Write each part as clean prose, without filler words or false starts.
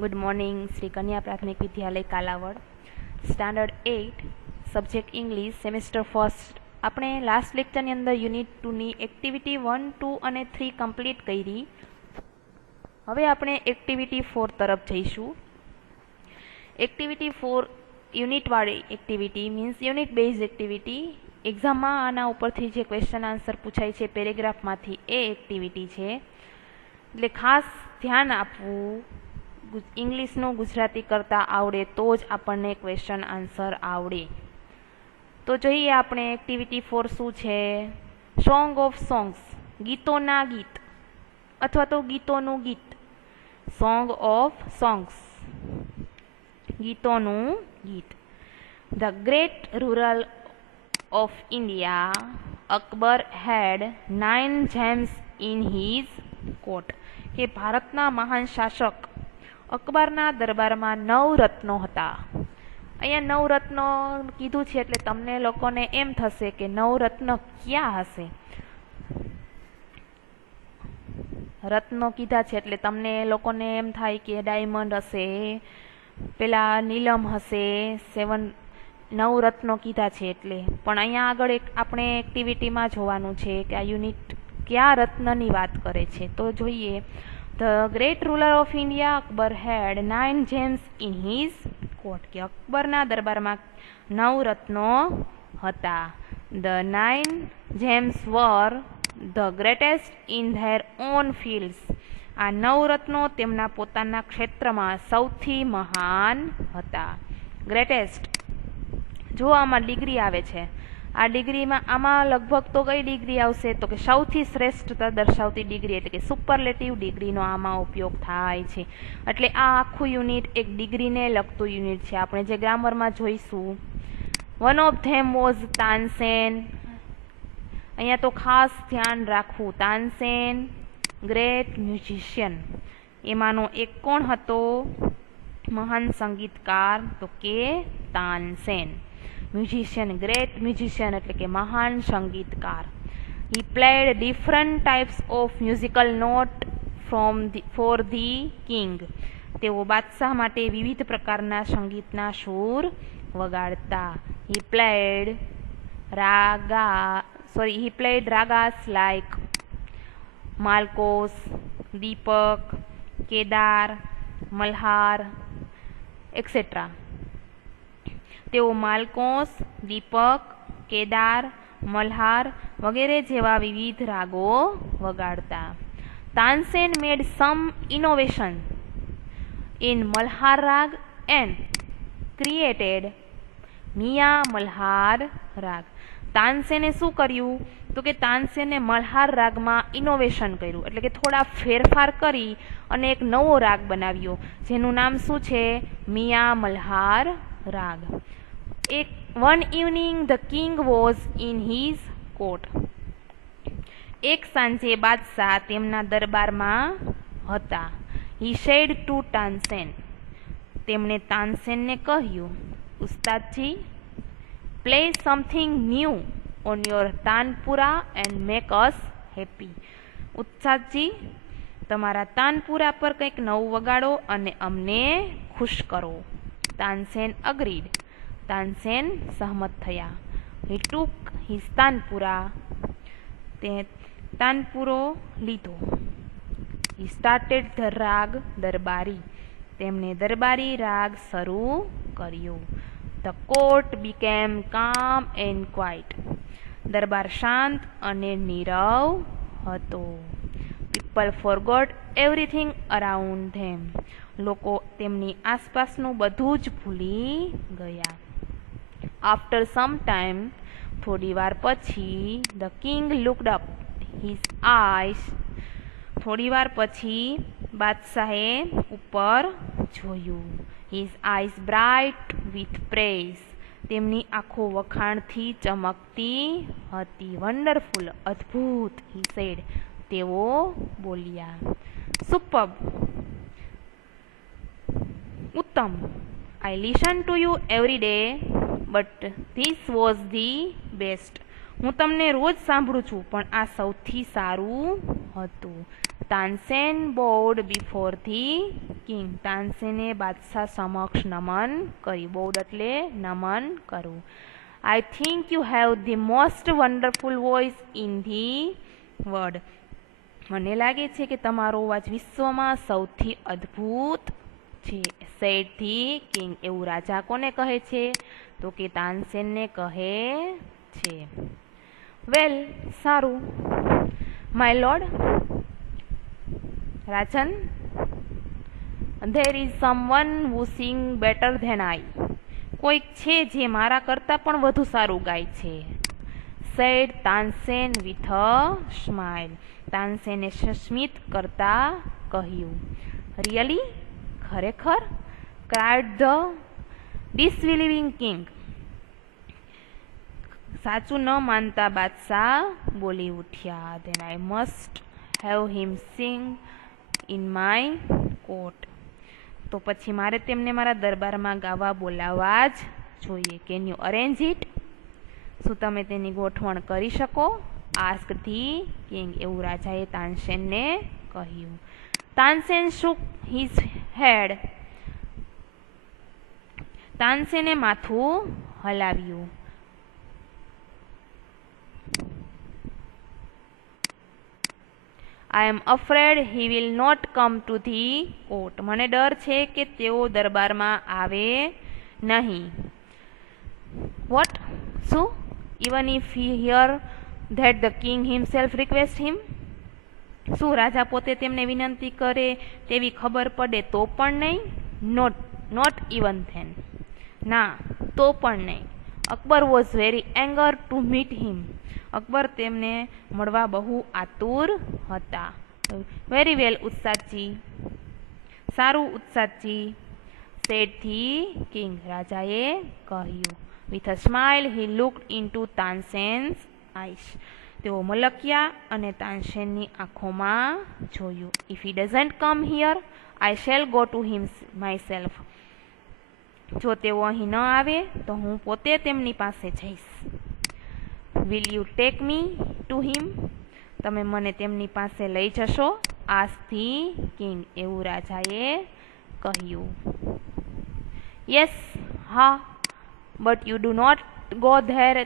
Good morning. Shri કન્યા પ્રાથમિક વિદ્યાલય Kalavad, standard 8, subject English, semester first. આપણે લાસ્ટ લેક્ચરની અંદર યુનિટ 2ની એક્ટિવિટી 1, 2 અને 3 કમ્પ્લીટ કરી. હવે આપણે એક્ટિવિટી 4 તરફ જઈશું. એક્ટિવિટી 4 યુનિટવાળી activity means unit base activity. એક્ઝામમાં આના ઉપરથી જે ક્વેશ્ચન આન્સર પૂછાય છે પેરેગ્રાફમાંથી, એ એક્ટિવિટી છે. એટલે ખાસ ધ્યાન આપવું, ઇંગ્લિશનું ગુજરાતી કરતાં આવડે તો જ આપણને ક્વેશ્ચન આન્સર આવડે. તો જોઈએ આપણે એક્ટિવિટી 4 શું છે. સોંગ ઓફ સોંગ્સ, ગીતોના ગીત અથવા તો ગીતોનું ગીત. સોંગ ઓફ સોંગ્સ, ગીતોનું ગીત. The great rural of India, Akbar had 9 gems in his court. કે ભારતના મહાન શાસક અકબરના દરબારમાં 9 રત્નો હતા. અહીંયા 9 રત્નો કીધું છે એટલે તમને લોકોને એમ થશે કે 9 રત્નો ક્યાં હશે. રત્નો કીધા છે એટલે તમને લોકોને એમ થાય કે ડાયમંડ હશે, પેલા નીલમ હશે. 9 રત્નો કીધા છે એટલે. પણ અહીંયા આગળ આપણે એક્ટિવિટીમાં જોવાનું છે કે આ યુનિટ કયા રત્નની વાત કરે છે. તો જોઈએ. The great ruler of India Akbar had 9 gems in his court. કે અકબરના દરબારમાં 9 રત્નો હતા. The 9 gems were the greatest in their own fields. આ 9 રત્નો તેમના પોતાના ક્ષેત્રમાં સૌથી મહાન હતા. ગ્રેટેસ્ટ, જો આમાં ડિગ્રી આવે છે, આ ડિગ્રીમાં આમાં લગભગ તો કઈ ડિગ્રી આવશે તો કે સૌથી શ્રેષ્ઠતા દર્શાવતી ડિગ્રી, એટલે કે સુપરલેટિવ ડિગ્રીનો આમાં ઉપયોગ થાય છે. એટલે આ આખું યુનિટ એક ડિગ્રીને લગતું યુનિટ છે. આપણે જે ગ્રામરમાં જોઈશું. One of them was Tansen. અહીંયા તો ખાસ ધ્યાન રાખવું, તાનસેન ગ્રેટ મ્યુઝિશિયન. એમાંનો એક કોણ હતો મહાન સંગીતકાર તો કે તાનસેન. મ્યુઝિશિયન, ગ્રેટ મ્યુઝિશિયન એટલે કે મહાન સંગીતકાર. He played different types of musical note for the king. તેઓ બાદશાહ માટે વિવિધ પ્રકારના સંગીતના સૂર વગાડતા. He played ragas like Malkauns, Deepak, Kedar, Malhar etcetera. તેઓ માલકોસ, દીપક, કેદાર, મલ્હાર વગેરે જેવા વિવિધ રાગો વગાડતા. તાનસેન મેડ સમ ઇનોવેશન ઇન મલ્હાર રાગ એન્ડ ક્રિએટેડ મિયા મલ્હાર રાગ. તાનસેને શું કર્યું તો કે તાનસેને મલ્હાર રાગમાં ઇનોવેશન કર્યું, એટલે કે થોડા ફેરફાર કરી અને એક નવો રાગ બનાવ્યો, જેનું નામ શું છે? Miyan Malhar raga. One evening the king was in his court. એક સાંજે બાદશાહ તેમના દરબારમાં હતા. He said to Tansen. તેમણે તાનસેનને કહ્યું, Ustadji, play something new on your tanpura and make us happy. ઉસ્તાદજી, તમારા તાનપુરા પર કંઈક નવું વગાડો અને અમને ખુશ કરો. તાનસેન અગ્રીડ. તાનસેન સહમત થયા. હી ટુક હિઝ તાનપુરા. તે તાનપુરો લીધો. હી સ્ટાર્ટેડ ધ રાગ દરબારી. તેમણે દરબારી રાગ શરૂ કર્યો. The court became calm and quiet. દરબાર શાંત અને નીરવ હતો. People forgot everything around them. લોકો તેમની આસપાસનું બધું જ ભૂલી ગયા. આફ્ટર સમ ટાઈમ, થોડી વાર પછી, the king looked up his eyes. થોડી વાર પછી બાદશાહે ઉપર જોયું. His eyes bright with praise. તેમની આંખો વખાણથી ચમકતી હતી. વન્ડરફુલ, અદ્ભુત. He said. તેઓ બોલ્યા. સુપર્બ, ઉત્તમ. I listen to you every day, but this was the best. હું તમને રોજ સાંભળું છું પણ આ સૌથી સારું હતું. Tansen bowed before the king. તાનસેને બાદશાહ સમક્ષ નમન કર્યું. બોવડ એટલે નમન કરવું. I think you have the most wonderful voice in the world. મને લાગે છે કે તમારો અવાજ વિશ્વમાં સૌથી અદ્ભુત છે. Said the king. એવું રાજા કોને કહે છે? તો કે તાનસેનને કહે છે. વેલ, સારું. માય લોર્ડ રાજન, there is someone who sing better than I. કોઈક છે જે મારા કરતાં પણ વધુ સારું ગાય છે. Said Tansen with a smile. તાનસેને સ્મિત કરતા કહ્યું. રિયલી? ખરેખર? Cried the disbelieving king. સાચું ન માનતા બાદશાહ બોલી ઉઠ્યા. Then I must have him sing in my court. તો પછી મારે તેમને મારા દરબારમાં ગાવા બોલાવવા જ જોઈએ. Can you arrange it? શું તમે તેની ગોઠવણ કરી શકો? Ask the king. એવું રાજાએ તાનસેનને કહ્યું. Tansen shook his head. તાનસેને માથું હલાવ્યું. I am afraid he will not come to the court. મને ડર છે કે તેઓ દરબારમાં આવે નહીં. What? શું? Even if he hear that the king himself request him? શું રાજા પોતે તેમને વિનંતી કરે તેવી ખબર પડે તો પણ નહીં? Not even then. ના, તો પણ નહીં. Akbar was very eager to meet him. Akbar તેમને મળવા બહુ આતુર હતા. Very well Ustadji. સારું ઉસ્તાદજી. Said the king. રાજાએ કહ્યું. With a smile he looked into Tansen's eyes. તેઓ મલક્યા અને તાનસેનની આંખોમાં જોયું. If he doesn't come here I shall go to him myself. જો તેઓ અહીં ન આવે તો હું પોતે તેમની પાસે જઈશ. Will you take me to him? તમે મને તેમની પાસે લઈ જશો? Ask the king. એવું રાજાએ કહ્યું. યસ, હા, but you do not go there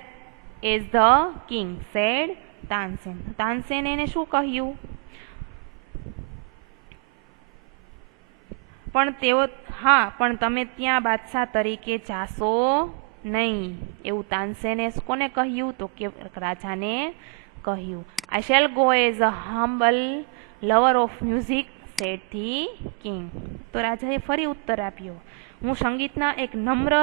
as the king, said Tansen. Tansen એને શું કહ્યું? પણ તમે ત્યાં બાદશાહ તરીકે જાશો નહીં. એવું તાનસેને કોને કહ્યું? તો કે રાજાને કહ્યું. I shall go as a humble lover of music, said the king. તો રાજાએ ફરી ઉત્તર આપ્યો. હું સંગીતના એક નમ્ર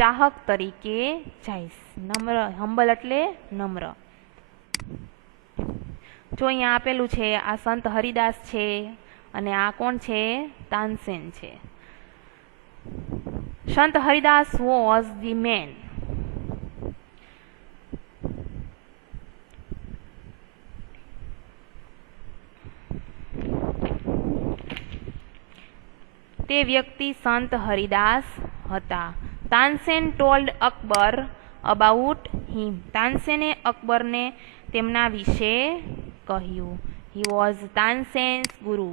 ચાહક તરીકે જઈશ. નમ્ર, હમ્બલ એટલે નમ્ર. જો અહીંયા આપેલું છે, આ સંત હરિદાસ છે અને આ કોણ છે? તાનસેન છે. સંત હરિદાસ વોઝ ધી મેન. તે વ્યક્તિ સંત હરિદાસ હતા. તાનસેન ટોલ્ડ અકબર અબાઉટ હિમ. તાનસેને અકબરને તેમના વિશે કહ્યું. હી વોઝ તાનસેન્સ ગુરુ.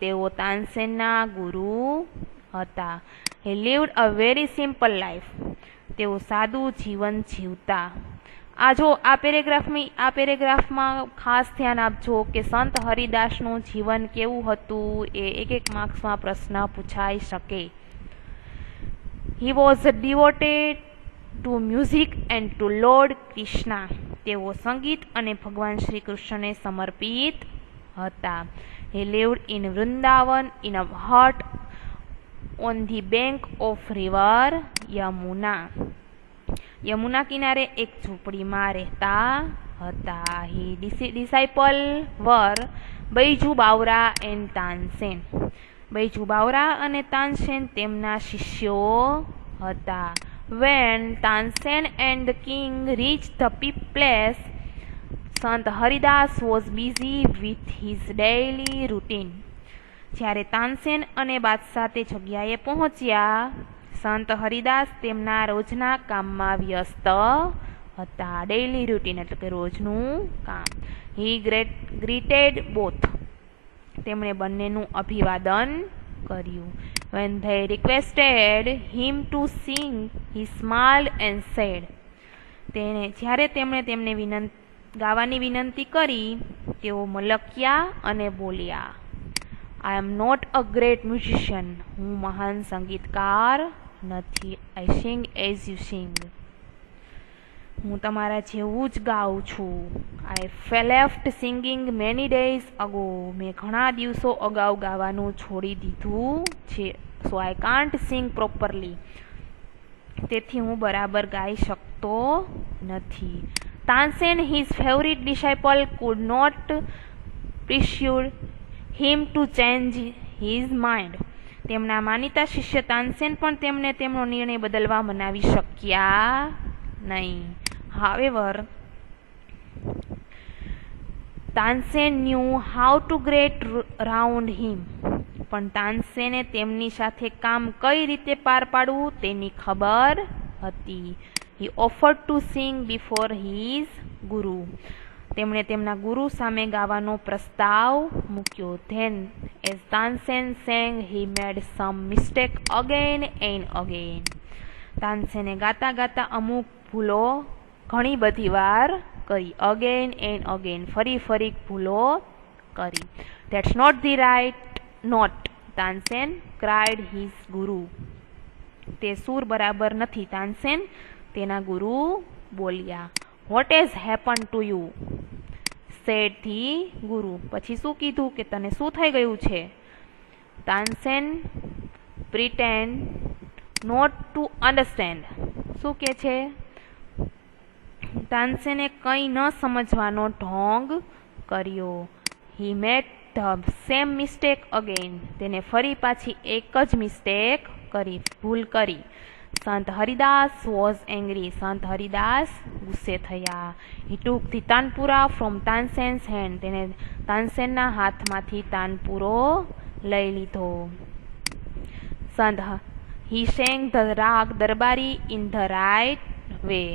તેઓ તાનસેનના ગુરુ હતા. He lived a very simple life. તેઓ સાદું જીવન જીવતા. આ પેરેગ્રાફમાં ખાસ ધ્યાન આપજો કે સંત હરિદાસનું જીવન કેવું હતું. એ એક માર્ક્સમાં પ્રશ્ન પૂછાઈ શકે. He was devoted to music and to Lord Krishna. તેઓ સંગીત અને ભગવાન શ્રી કૃષ્ણને સમર્પિત હતા. He lived in Vrindavan in a hut on the bank of river Yamuna. Yamuna કિનારે એક ઝૂંપડીમાં રહેતા હતા. He disciple were Baiju Bawra and Tansen. Baiju Bawra અને તાનસેન તેમના શિષ્યો હતા. When Tansen and the king reach the place, Sant Haridas was busy with his daily routine. જ્યારે તાનસેન અને બાદશાહ તે જગ્યાએ પહોંચ્યા, સંત હરિદાસ તેમના રોજના કામમાં વ્યસ્ત હતા. ડેઇલી રૂટીન એટલે કે રોજનું કામ. હી ગ્રીટેડ બોથ. તેમણે બંનેનું અભિવાદન કર્યું. When they requested him to sing, he smiled and said. જ્યારે તેમણે તેમને ગાવાની વિનંતી કરી, તેઓ મલક્યા અને બોલ્યા, I am not a great musician. હું મહાન સંગીતકાર નથી. I sing as you sing. હું તમારા જેવું જ ગાઉં છું. I left singing many days ago. મેં ઘણા દિવસો અગાઉ ગાવાનું છોડી દીધું છે. So I can't sing properly. તેથી હું બરાબર ગાઈ શકતો નથી. Tansen, his favorite disciple, could not persuade him to change his mind. તેમના માનીતા શિષ્ય તાનસેન પણ તેમને તેમનો નિર્ણય બદલવા મનાવી શક્યા નહીં. However, Tansen knew how to get round him. પણ તાનસેને તેમની સાથે કામ કઈ રીતે પાર પાડવું તેની ખબર હતી. He offered to sing before his guru. તેમણે તેમના ગુરુ સામે ગાવાનો પ્રસ્તાવ મૂક્યો. Then, as Tansen sang, he made some mistake again and again. તાનસેને ગાતા ગાતા અમુક ભૂલો ઘણી બધી વાર કરી. Again and again, ફરી ફરી ભૂલો કરી. That's not the right note, Tansen cried his guru. તે સુર બરાબર નથી, તાનસેન તેના ગુરુ બોલ્યા. What has happened to you? said the guru. પછી શું કીધું કે તને શું થઈ ગયું છે? Tansen pretend not to understand. શું કે છે? તાનસેને કંઈ ન સમજવાનો ઢોંગ કર્યો. He made the same mistake again. તેને ફરી પાછી એક જ મિસ્ટેક કરી, ભૂલ કરી. સંત હરિદાસ was angry. સંત હરિદાસ ગુસ્સે થયા. He took the tanpura from Tansen's hand. તેને તાનસેનના હાથમાંથી તાનપુરો લઈ લીધો. He sang the રાગ દરબારી in the right way.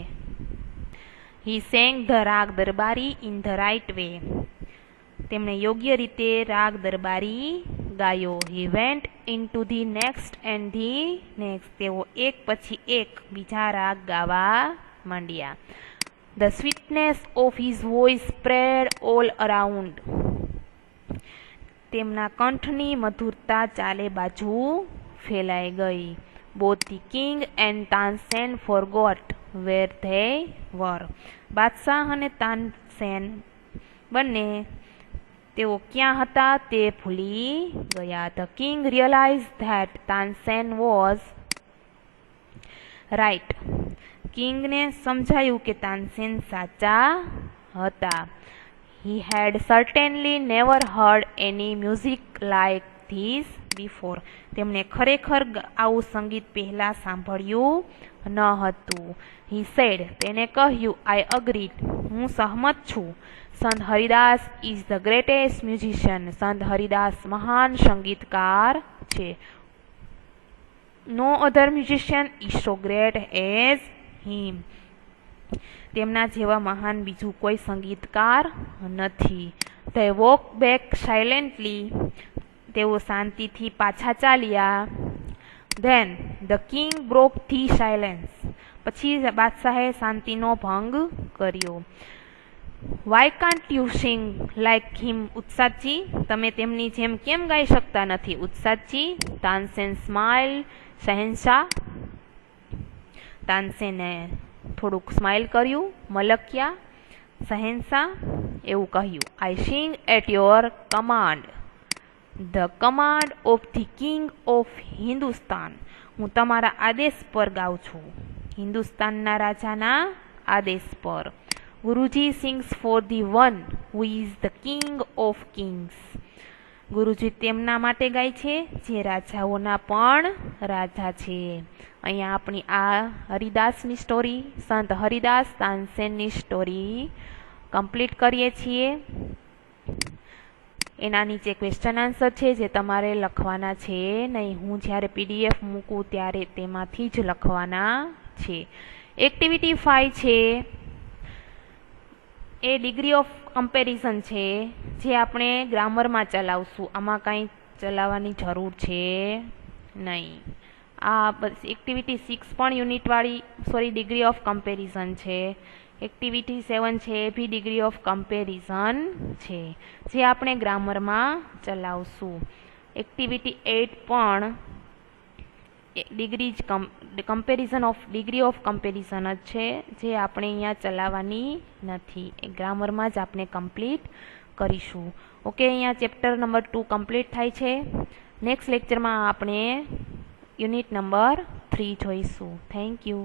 He sang the રાગ દરબારી in the right way. તેમણે યોગ્ય રીતે રાગ દરબારી ગાયો. He went into the next and the next. તેઓ એક પછી એક બીજા રાગ ગાવા માંડ્યા. The sweetness of his voice spread all around. તેમના કંઠની મધુરતા ચારે બાજુ ફેલાઈ ગઈ. Both the king and Tansen forgot where they were. બાદશાહ અને તાનસેન બંને તેઓ ક્યાં હતા તે ભૂલી ગયા. The king realized that Tansen was right. કિંગને સમજાયું કે તાનસેન સાચા હતા. He had certainly never heard any music like this before. તેમણે ખરેખર આવું સંગીત પહેલા સાંભળ્યું ન હતું. He said, તેને કહ્યું, I agreed. હું સહમત છું. સંત Haridas is the greatest musician. સંત હરિદાસ મહાન સંગીતકાર છે. No other musician is so great as him. તેમના જેવા મહાન બીજું કોઈ સંગીતકાર નથી. They walked back silently. તેઓ શાંતિથી પાછા ચાલ્યા. Then the king broke the silence. પછી બાદશાહે શાંતિનો ભંગ કર્યો. Why can't you sing like him, ઉત્સાજી? તમે તેમની જેમ કેમ ગાઈ શકતા નથી, ઉત્સાજી? તાનસેન સ્માઇલ શહેનશાહ. તાનસેને થોડુંક સ્માઇલ કર્યું, મલક્યા. શહેનશાહ એવું કહ્યું, I sing at your command. The command of the king of Hindustan. હું તમારા આદેશ પર ગાઉં છું, હિન્દુસ્તાનના રાજાના આદેશ પર. Guruji sings for the one who is the king of kings. ગુરુજી તેમના માટે ગાય છે જે રાજાઓના પણ રાજા છે. અહીંયા આપણી આ હરિદાસની સ્ટોરી, સંત હરિદાસ તાનસેનની સ્ટોરી કમ્પ્લીટ કરીએ છીએ. એના નીચે ક્વેશ્ચન આન્સર છે જે તમારે લખવાના છે નહીં. હું જ્યારે PDF મૂકું ત્યારે તેમાંથી જ લખવાના છે. એક્ટિવિટી 5 છે એ ડિગ્રી ઓફ કમ્પેરિઝન છે જે આપણે ગ્રામરમાં ચલાવશું. આમાં કાંઈ ચલાવવાની જરૂર છે નહીં. આ એક્ટિવિટી 6 પણ યુનિટવાળી ડિગ્રી ઓફ કમ્પેરિઝન છે. એક્ટિવિટી 7 છે એ બી ડિગ્રી ઓફ કમ્પેરિઝન છે, જે આપણે ગ્રામરમાં ચલાવશું. એક્ટિવિટી 8 પણ ડિગ્રી ઓફ કમ્પેરિઝન જ છે, જે આપણે અહીંયા ચલાવવાની નથી. એ ગ્રામરમાં જ આપણે કમ્પ્લીટ કરીશું. ઓકે, અહીંયા ચેપ્ટર નંબર 2 કમ્પ્લીટ થાય છે. નેક્સ્ટ લેક્ચરમાં આપણે યુનિટ નંબર 3 જોઈશું. Thank you.